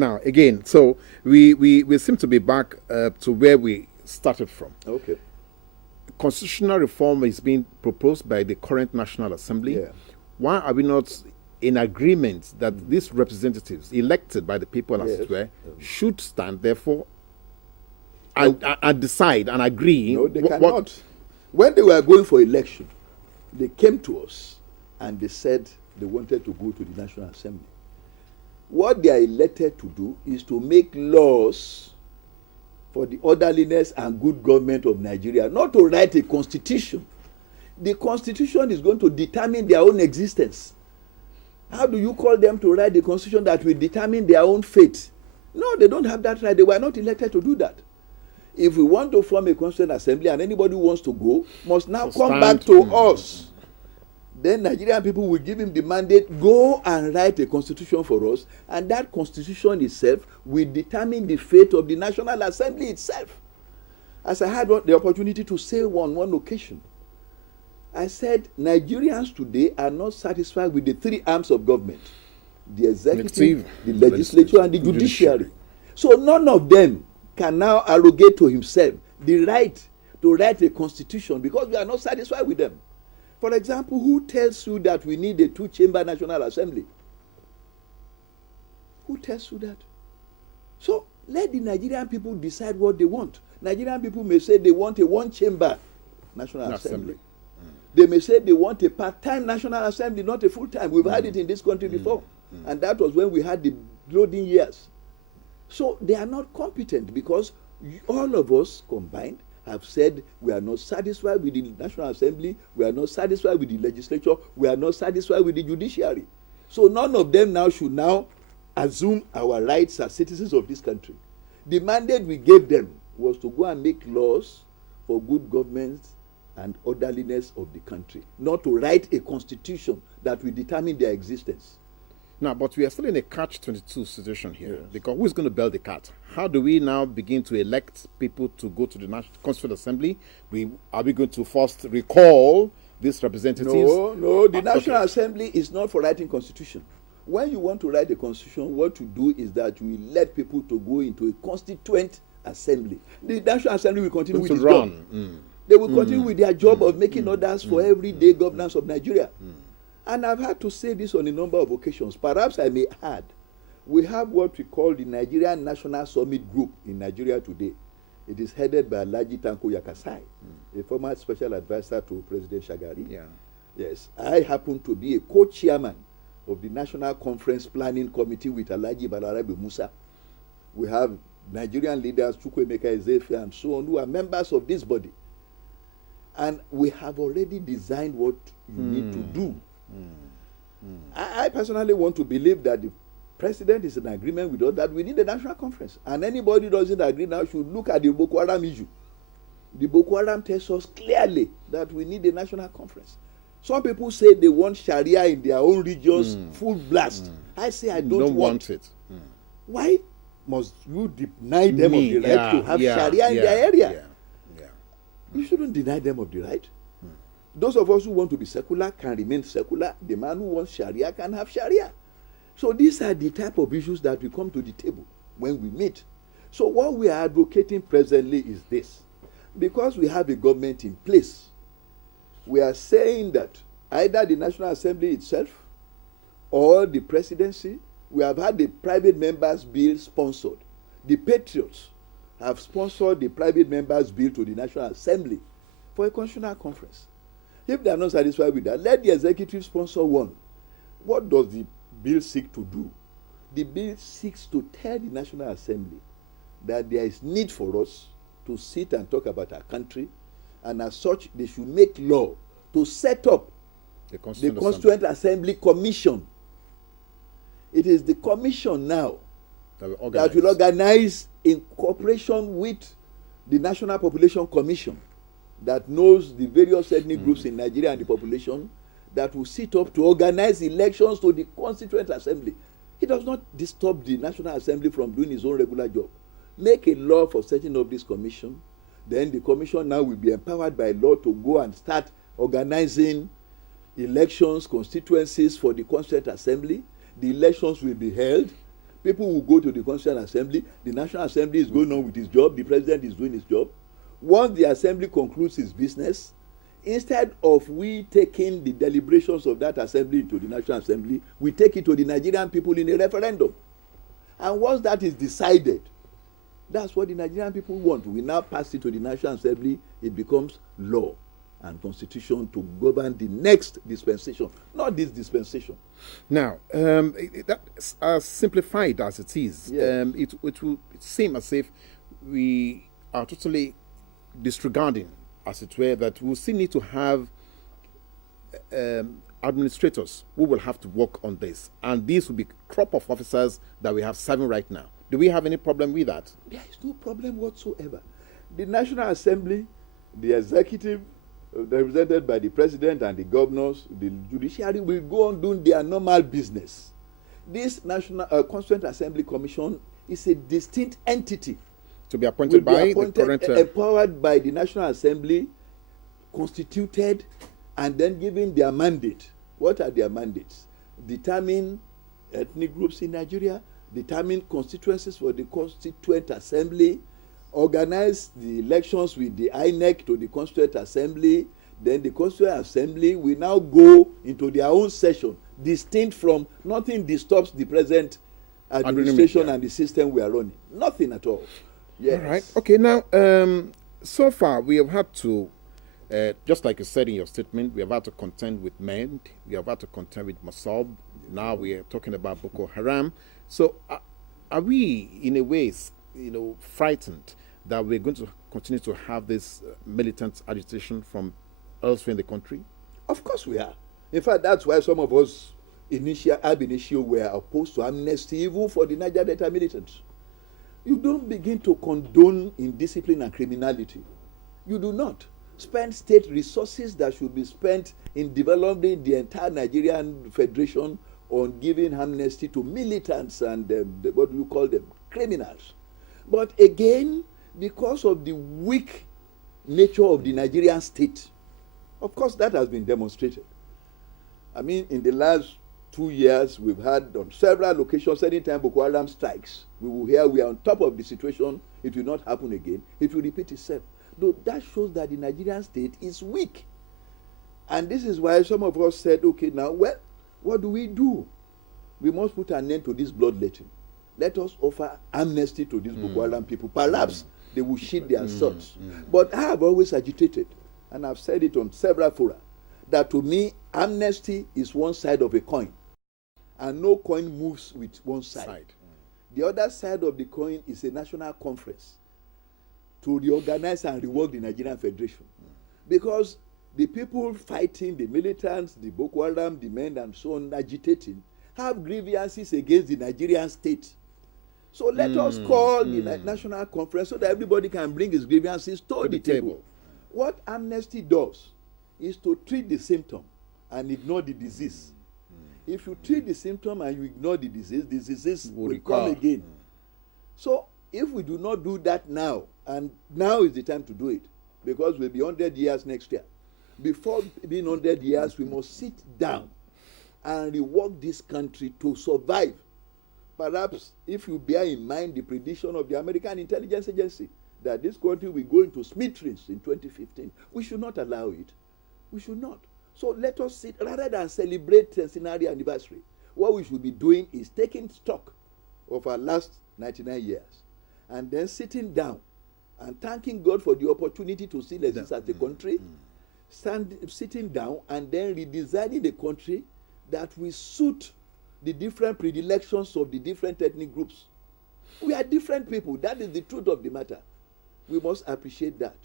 Now, again, so we seem to be back to where we started from. Okay. Constitutional reform is being proposed by the current National Assembly. Yeah. Why are we not in agreement that these representatives elected by the people, as Yes. it were, should stand, therefore, and decide and agree? No, they cannot. When they were going for election, they came to us and they said they wanted to go to the National Assembly. What they are elected to do is to make laws for the orderliness and good government of Nigeria, not to write a constitution. The constitution is going to determine their own existence. How do you call them to write the constitution that will determine their own fate? No, they don't have that right. They were not elected to do that. If we want to form a constituent assembly and anybody who wants to go must now come back to us, then Nigerian people will give him the mandate, go and write a constitution for us, and that constitution itself will determine the fate of the National Assembly itself. As I had the opportunity to say on one occasion, I said Nigerians today are not satisfied with the three arms of government: the executive, the legislature, and the judiciary. So none of them can now arrogate to himself the right to write a constitution because we are not satisfied with them. For example, who tells you that we need a two-chamber National Assembly? Who tells you that? So let the Nigerian people decide what they want. Nigerian people may say they want a one-chamber National Assembly. They may say they want a part-time National Assembly, not a full-time. We've had it in this country before. And that was when we had the loading years. So they are not competent because all of us combined have said we are not satisfied with the National Assembly, we are not satisfied with the legislature, we are not satisfied with the judiciary. So none of them now should now assume our rights as citizens of this country. The mandate we gave them was to go and make laws for good government and orderliness of the country, not to write a constitution that will determine their existence. Now, but we are still in a catch-22 situation here, because who is going to bail the cat? How do we now begin to elect people to go to the National Constituent Assembly? Are we going to first recall these representatives? No, the National Assembly is not for writing constitution. When you want to write a constitution, what you do is that you elect people to go into a constituent assembly. The National Assembly will continue with its job. They will continue with their job of making orders for everyday governance of Nigeria. And I've had to say this on a number of occasions. Perhaps I may add, we have what we call the Nigerian National Summit Group in Nigeria today. It is headed by Alhaji Tanko Yakasai, a former special advisor to President Shagari. Yeah. Yes, I happen to be a co-chairman of the National Conference Planning Committee with Alhaji Balarabe Musa. We have Nigerian leaders, Chukwemeka Ezefe and so on, who are members of this body. And we have already designed what you need to do. I personally want to believe that the president is in agreement with us that we need a national conference. And anybody who doesn't agree now should look at the Boko Haram issue. The Boko Haram tells us clearly that we need a national conference. Some people say they want Sharia in their own regions, full blast. I say I don't want it. Why must you deny them of the right to have Sharia in their area? You shouldn't deny them of the right. Those of us who want to be secular can remain secular. The man who wants Sharia can have Sharia. So these are the type of issues that we come to the table when we meet. So what we are advocating presently is this. Because we have a government in place, we are saying that either the National Assembly itself or the presidency, we have had the private members bill sponsored. The Patriots have sponsored the private members bill to the National Assembly for a constitutional conference. If they are not satisfied with that, let the executive sponsor one. What does the bill seek to do? The bill seeks to tell the National Assembly that there is need for us to sit and talk about our country, and as such, they should make law to set up the Constituent Assembly Commission. It is the commission now that will organize in cooperation with the National Population Commission that knows the various ethnic groups in Nigeria and the population, that will sit up to organize elections to the Constituent Assembly. It does not disturb the National Assembly from doing its own regular job. Make a law for setting up this commission. Then the commission now will be empowered by law to go and start organizing elections, constituencies for the Constituent Assembly. The elections will be held. People will go to the Constituent Assembly. The National Assembly is going on with its job. The president is doing his job. Once the assembly concludes its business, instead of we taking the deliberations of that assembly to the National Assembly, we take it to the Nigerian people in a referendum. And once that is decided, that's what the Nigerian people want. We now pass it to the National Assembly. It becomes law and constitution to govern the next dispensation, not this dispensation. Now, that's as simplified as it is. Yes. It will seem as if we are totally disregarding, as it were, that we still need to have administrators who will have to work on this. And these will be crop of officers that we have serving right now. Do we have any problem with that? There is no problem whatsoever. The National Assembly, the executive, represented by the president and the governors, the judiciary will go on doing their normal business. This National Constituent Assembly Commission is a distinct entity. To be appointed by the current... empowered by the National Assembly, constituted, and then given their mandate. What are their mandates? Determine ethnic groups in Nigeria, determine constituencies for the Constituent Assembly, organize the elections with the INEC to the Constituent Assembly. Then the Constituent Assembly will now go into their own session, distinct from, nothing disturbs the present administration and the system we are running. Nothing at all. Yes. All right. Okay, now, so far we have had to, just like you said in your statement, we have had to contend with MEND, we have had to contend with Mossab, now we are talking about Boko Haram. So are we, in a way, frightened that we're going to continue to have this militant agitation from elsewhere in the country? Of course we are. In fact, that's why some of us ab initio were opposed to amnesty, even for the Niger Delta militants. You don't begin to condone indiscipline and criminality. You do not spend state resources that should be spent in developing the entire Nigerian Federation on giving amnesty to militants and what do you call them, criminals. But again, because of the weak nature of the Nigerian state, of course that has been demonstrated. I mean, in the last 2 years, we've had on several occasions, anytime Boko Haram strikes, we will hear we are on top of the situation, it will not happen again, it will repeat itself. Though that shows that the Nigerian state is weak. And this is why some of us said, okay, now, well, what do? We must put an end to this bloodletting. Let us offer amnesty to these Boko Haram people. Perhaps they will sheath their swords. But I have always agitated, and I've said it on several fora, that to me, amnesty is one side of a coin. And no coin moves with one side. The other side of the coin is a national conference to reorganize and rework the Nigerian Federation. Because the people fighting, the militants, the Boko Haram, the men and so on, agitating, have grievances against the Nigerian state. So let us call the national conference so that everybody can bring his grievances to the table. What amnesty does is to treat the symptom and ignore the disease. If you treat the symptom and you ignore the disease will come again. So if we do not do that now, and now is the time to do it, because we'll be 100 years next year. Before being 100 years, we must sit down and rework this country to survive. Perhaps if you bear in mind the prediction of the American Intelligence Agency that this country will go into smithereens in 2015, we should not allow it. We should not. So let us sit, rather than celebrate centenary anniversary, what we should be doing is taking stock of our last 99 years and then sitting down and thanking God for the opportunity to still exist as a country, sitting down and then redesigning the country that will suit the different predilections of the different ethnic groups. We are different people. That is the truth of the matter. We must appreciate that.